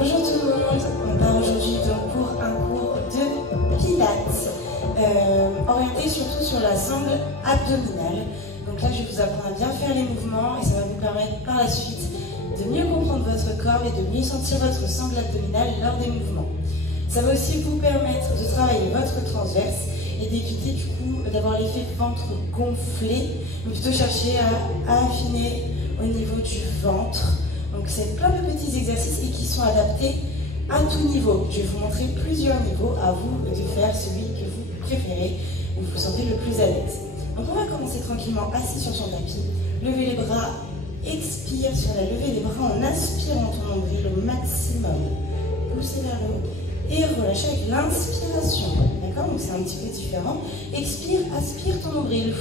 Bonjour tout le monde, on part aujourd'hui donc pour un cours de pilates orienté surtout sur la sangle abdominale. Donc là je vais vous apprendre à bien faire les mouvements et ça va vous permettre par la suite de mieux comprendre votre corps et de mieux sentir votre sangle abdominale lors des mouvements. Ça va aussi vous permettre de travailler votre transverse et d'éviter du coup d'avoir l'effet ventre gonflé, mais plutôt chercher à affiner au niveau du ventre. Donc c'est plein de petits exercices et qui sont adaptés à tout niveau. Je vais vous montrer plusieurs niveaux, à vous de faire celui que vous préférez, où vous vous sentez le plus à l'aise. Donc on va commencer tranquillement assis sur son tapis, lever les bras, expire sur la levée des bras en aspirant ton nombril au maximum. Poussez vers le haut et relâchez avec l'inspiration. D'accord? Donc c'est un petit peu différent. Expire, aspire ton nombril.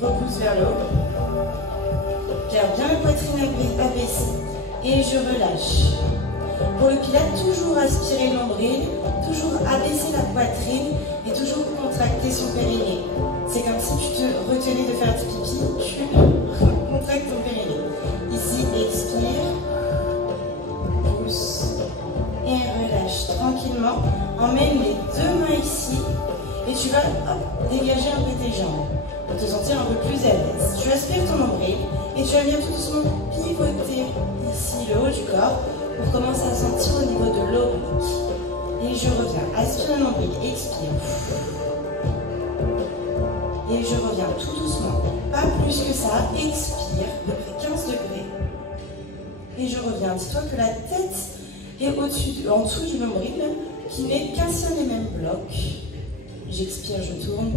Repousse vers le haut. Garde bien la poitrine abaissée et je relâche. Pour le pilates, toujours aspirer le nombril, toujours abaisser la poitrine et toujours contracter son périnée. C'est comme si tu te retenais de faire du pipi, tu contractes ton périnée. Ici, expire, pousse et relâche tranquillement. Emmène les deux mains ici et tu vas dégager un peu tes jambes pour te sentir un peu plus à l'aise. Tu aspires ton nombril et tu vas venir tout doucement pivoter ici le haut du corps pour commencer à sentir au niveau de l'oblique. Et je reviens, aspire le nombril, expire. Et je reviens tout doucement, pas plus que ça, expire, à peu près 15 degrés. Et je reviens, dis-toi que la tête est en dessous du nombril, qui n'est qu'un seul et même bloc. J'expire, je tourne.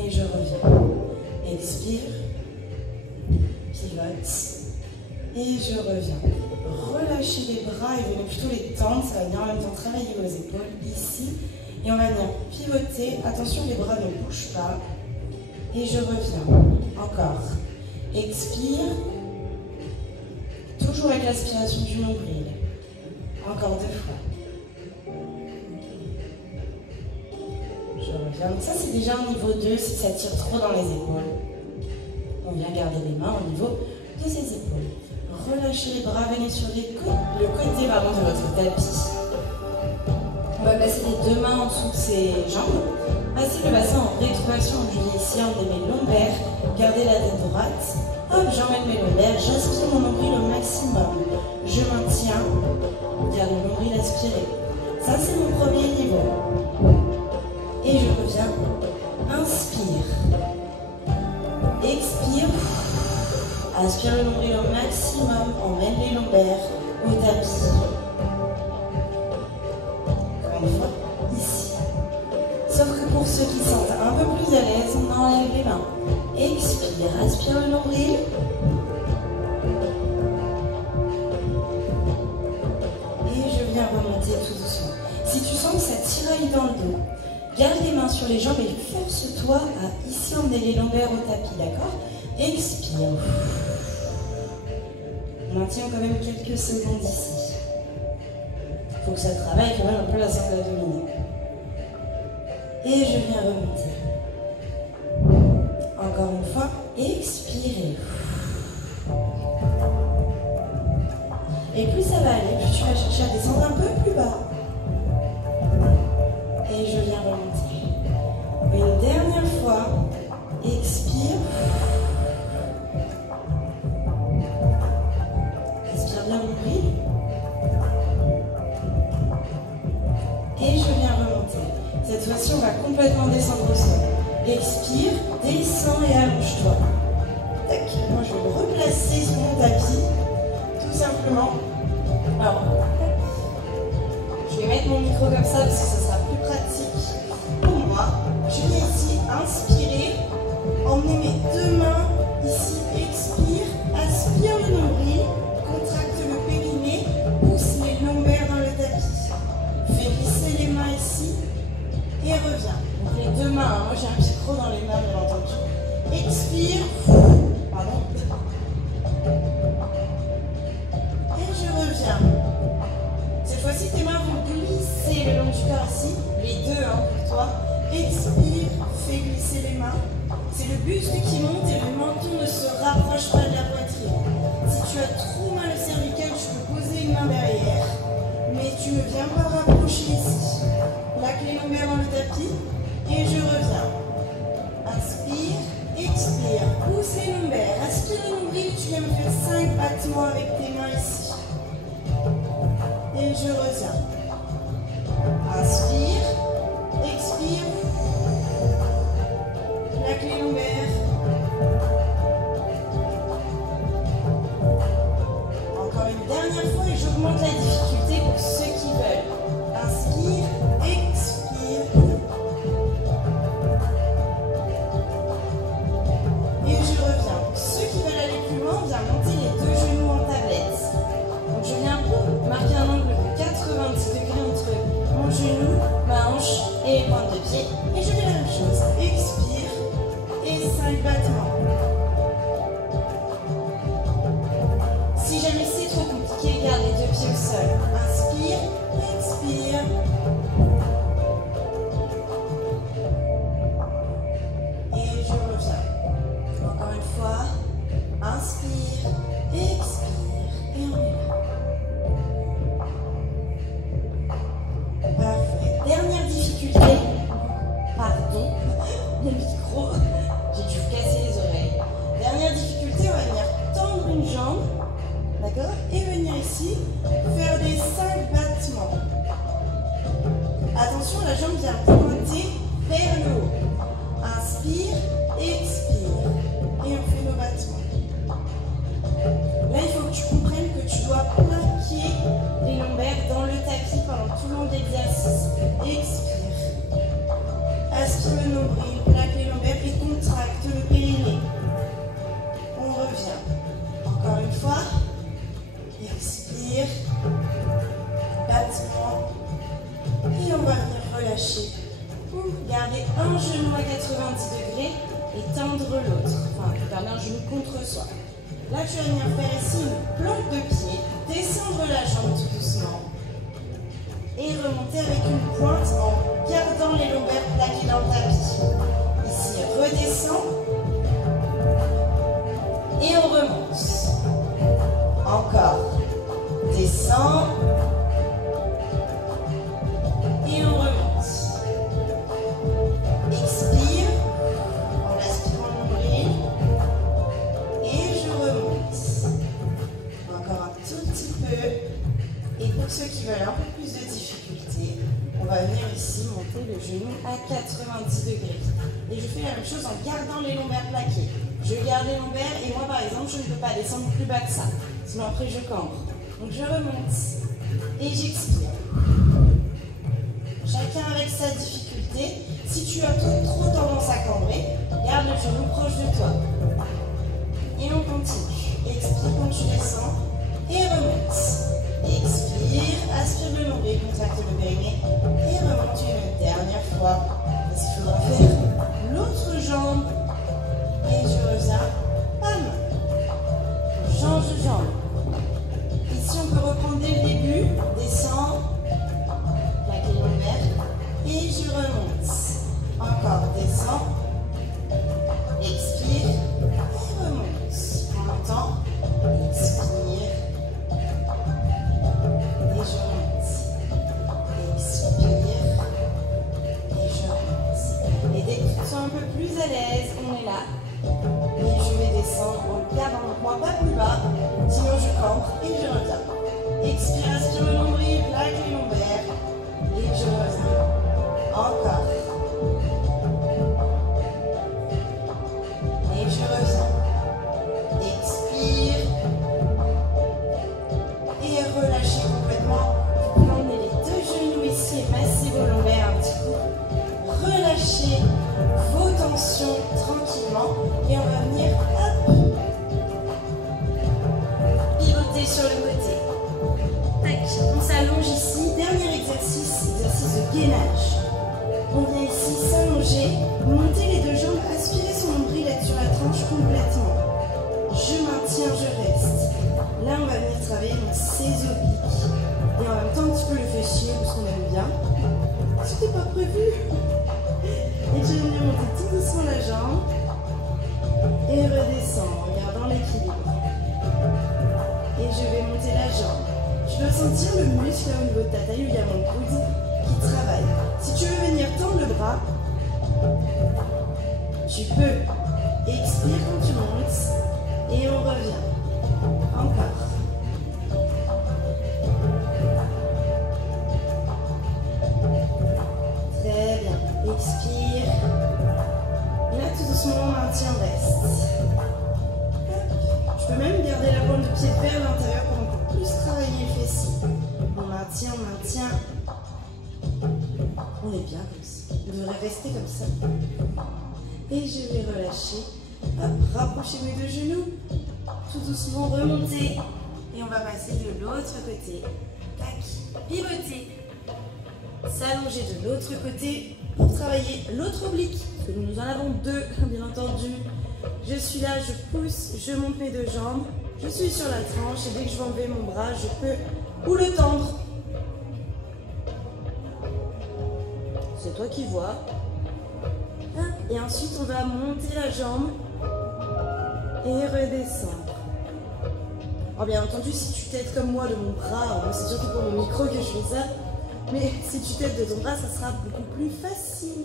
Et je reviens. Expire. Pivote. Et je reviens. Relâchez les bras et venez plutôt les tendre. Ça va bien en même temps travailler vos épaules ici. Et on va venir pivoter. Attention, les bras ne bougent pas. Et je reviens. Encore. Expire. Toujours avec l'aspiration du nombril. Encore 2 fois. Je reviens. Donc ça, c'est déjà un niveau 2 si ça tire trop dans les épaules. On vient garder les mains au niveau de ses épaules. Relâchez les bras, venez sur le côté de votre tapis. On va placer les deux mains en dessous de ses jambes. Passez le bassin en rétroaction. Je viens ici, emmener mes lombaires. Gardez la tête droite. Hop, j'emmène mes lombaires. J'aspire mon nombril au maximum. Je maintiens. Garde le nombril aspiré. Ça, c'est mon premier niveau. Et je reviens. Inspire. Expire. Aspire le nombril au maximum. Emmène les lombaires au tapis. Encore une fois, ici. Sauf que pour ceux qui sentent un peu plus à l'aise, on enlève les mains. Expire. Aspire le nombril. Et je viens remonter tout doucement. Si tu sens que ça tiraille dans le dos, garde les mains sur les jambes et force-toi à ici emmener les lombaires au tapis, d'accord? Expire. On maintient quand même quelques secondes ici. Il faut que ça travaille quand même un peu la sangle abdominale. Et je viens remonter. Encore une fois, expirez. Et plus ça va aller, plus tu vas chercher à descendre un peu plus bas. Et je viens remonter. Une dernière fois. Expire. Respire bien nombril. Et je viens remonter. Cette fois-ci, on va complètement descendre au sol. Expire, descends et allonge-toi. Tac. Moi, je vais me replacer sur mon tapis. Tout simplement. Alors, je vais mettre mon micro comme ça parce que ça sera plus pratique pour moi. Je viens ici inspirer, emmener mes deux mains ici, expire, aspire le nombril, contracte le périnée, pousse les lombaires dans le tapis. Fais glisser les mains ici et reviens. Donc les deux mains, moi j'ai un micro dans les mains bien entendu. Expire, pardon. Et je reviens. Cette fois-ci, tes mains vont glisser le long du corps ici. Les deux pour toi. Expire, fais glisser les mains. C'est le buste qui monte et le menton ne se rapproche pas de la poitrine. Si tu as trop mal au cervical, je viens me rapprocher ici. Plaque les lombaires dans le tapis et je reviens. Inspire, expire, pousse les lombaires, aspire le nombril, tu viens me faire 5 battements avec tes mains ici. Et je reviens. Inspire, expire, plaque les lombaires. Encore une dernière fois et j'augmente la difficulté pour ceux qui veulent. Inspire, expire. Et je reviens. Pour ceux qui veulent aller plus loin, on vient monter les 2 genoux en tablette. Donc je viens pour marquer un angle de 90 degrés entre mon genou, ma hanche et les pointes de pied. Et je fais la même chose. Expire et 5 battements. Si jamais c'est trop compliqué, garde les 2 pieds au sol. Inspire, expire. Et je reviens. Encore une fois. Inspire, expire. Et on est là. Parfait. Dernière difficulté. Pardon. Le micro. J'ai dû vous casser les oreilles. Dernière difficulté, on va venir tendre une jambe. D'accord? Et venir ici, faire des 5 battements. Attention, la jambe vient pointer vers le haut. Inspire, expire. Et on fait nos battements. Là, il faut que tu comprennes que tu dois plaquer les lombaires dans le tapis pendant tout le long de l'exercice. Expire. Aspire le nombril, plaque les lombaires et contracte le périnée. On revient. Encore une fois. Expire, battement, et on va venir relâcher. Gardez un genou à 90 degrés et tendre l'autre. Enfin, garder un genou contre soi. Là, tu vas venir faire ici une plante de pied, descendre la jambe tout doucement et remonter avec une pointe en gardant les lombaires plaqués dans le tapis. Ici, redescend et on remonte. Encore. Descend. Et on remonte. Expire. En aspirant le nombril. Et je remonte. Encore un tout petit peu. Et pour ceux qui veulent un peu plus de difficulté, on va venir ici monter le genou à 90 degrés. Et je fais la même chose en gardant les lombaires plaqués. Je garde les lombaires et moi par exemple je ne peux pas descendre plus bas que ça. Sinon après je cambre. Donc je remonte et j'expire. Chacun avec sa difficulté. Si tu as trop tendance à cambrer, garde le genou proche de toi. Et on continue. Expire quand tu descends et remonte. Expire, aspire le nombril, contracte le périnée et remonte une dernière fois. Parce qu'il faudra faire l'autre jambe. Et je reviens, bam, je change de jambe. Ici on peut reprendre dès le début, descend, plaque les lombaires, et je remonte. Encore, descend, expire, et remonte. En même temps, expire, et je remonte. Expire, et je remonte. Et dès que tu te sens un peu plus à l'aise, on est là. Et je vais descendre en gardant moi pas plus bas, sinon je cambre et je reviens. Expire, aspire le nombril, plaque les lombaires et je reviens. Encore. Et je reviens. Expire. Et relâchez complètement. Vous prenez les 2 genoux ici et massez vos lombaires un petit coup. Relâchez vos tensions tranquillement et on va venir hop, pivoter sur le côté. Tac, on s'allonge ici. Dernier exercice de gainage. On vient ici s'allonger, monter les 2 jambes, aspirer son nombril, être sur la tranche complètement. Je maintiens, je reste. Là, on va venir travailler donc ses obliques. Et en même temps, un petit peu le fessier, parce qu'on aime bien. C'était pas prévu. Et je vais venir monter tout doucement la jambe. Et redescendre en gardant l'équilibre. Et je vais monter la jambe. Tu dois sentir le muscle au niveau de ta taille, où il y a mon coude qui travaille. Si tu veux venir tendre le bras, tu peux. Expire quand tu montes et on revient. Encore. Très bien. Expire. Et là, tout doucement, on maintient, reste. Tu peux même garder la pointe de pied vers l'intérieur pour encore plus travailler le fessier. On maintient, on maintient. On est bien comme ça. On devrait rester comme ça. Et je vais relâcher. Hop, rapprocher mes deux genoux. Tout doucement, remonter. Et on va passer de l'autre côté. Tac, pivoter. S'allonger de l'autre côté pour travailler l'autre oblique. Parce que nous en avons deux, bien entendu. Je suis là, je pousse, je monte mes deux jambes. Je suis sur la tranche et dès que je vais enlever mon bras, je peux ou le tendre. C'est toi qui vois. Et ensuite, on va monter la jambe et redescendre. Alors bien entendu, si tu t'aides comme moi de mon bras, c'est surtout pour mon micro que je fais ça, mais si tu t'aides de ton bras, ça sera beaucoup plus facile.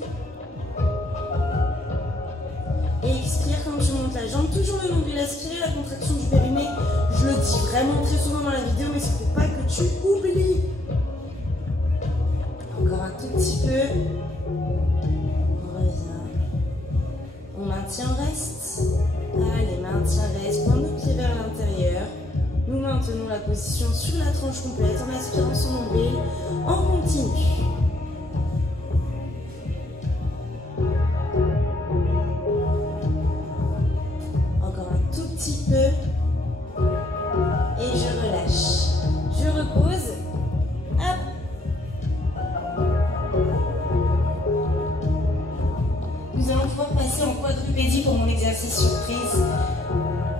Et expire quand tu montes la jambe, toujours le nombril aspiré, la contraction du périnée. Je le dis vraiment très souvent dans la vidéo, mais il ne faut pas que tu oublies. Encore un tout petit peu. On revient. On maintient, reste. Allez, maintien, reste. Pointe nos pieds vers l'intérieur. Nous maintenons la position sur la tranche complète en aspirant son nombril. On continue. Encore un tout petit peu. Et je relâche. Je repose. Hop. Nous allons pouvoir passer en quadrupédie pour mon exercice surprise.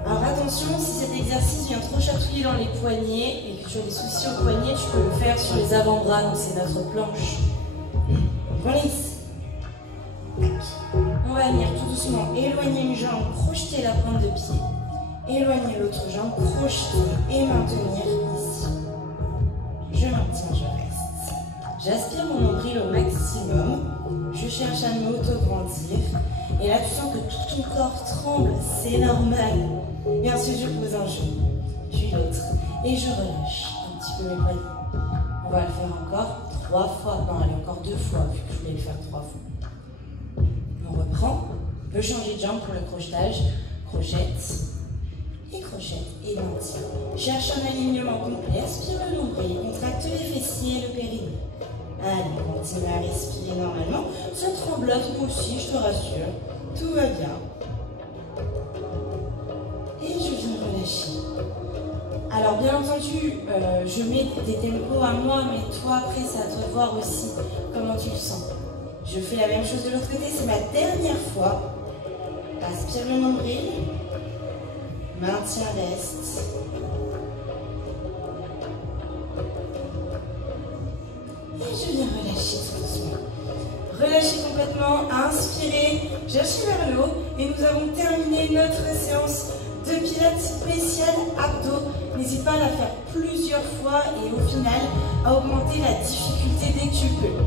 Alors attention, si cet exercice vient trop chatouiller dans les poignets et que tu as des soucis aux poignets, tu peux le faire sur les avant-bras, donc c'est notre planche. Voilà ici. On va venir tout doucement éloigner une jambe, projeter la pointe de pied, éloigner l'autre jambe, projeter et maintenir ici. Je maintiens, je reste. J'aspire mon nombril au maximum. Je cherche à m'auto-grandir. Et là, tu sens que tout ton corps tremble. C'est normal. Et ensuite, je pose un genou, puis l'autre. Et je relâche un petit peu mes poignets. On va le faire encore 3 fois. Non, allez, encore 2 fois, vu que je voulais le faire 3 fois. On reprend. On peut changer de jambe pour le crochetage. Crochette. Et crochette. Et maintien. Cherche un alignement complet. Aspire le nombril. Contracte les fessiers et le périnée. Allez, continue à respirer normalement. Ça tremblote, moi aussi, je te rassure. Tout va bien. Et je viens relâcher. Alors, bien entendu, je mets des tempos à moi, mais toi, après, c'est à toi de voir aussi comment tu le sens. Je fais la même chose de l'autre côté, c'est ma dernière fois. Aspire le nombril. Maintiens, reste. Et je viens relâcher tout doucement. Relâchez complètement, inspirez, cherchez vers le haut et nous avons terminé notre séance de pilates spécial abdos. N'hésite pas à la faire plusieurs fois et au final à augmenter la difficulté dès que tu peux.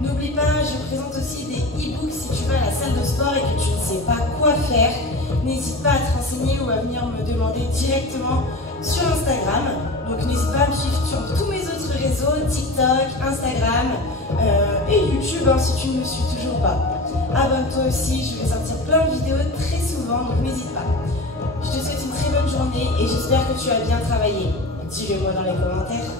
N'oublie pas, je présente aussi des e-books si tu vas à la salle de sport et que tu ne sais pas quoi faire. N'hésite pas à te renseigner ou à venir me demander directement sur Instagram. Donc n'hésite pas à me suivre sur tous mes autres réseaux, TikTok, Instagram et YouTube si tu ne me suis toujours pas. Abonne-toi aussi, je vais sortir plein de vidéos très souvent, donc n'hésite pas. Je te souhaite une très bonne journée et j'espère que tu as bien travaillé. Dis-le moi dans les commentaires.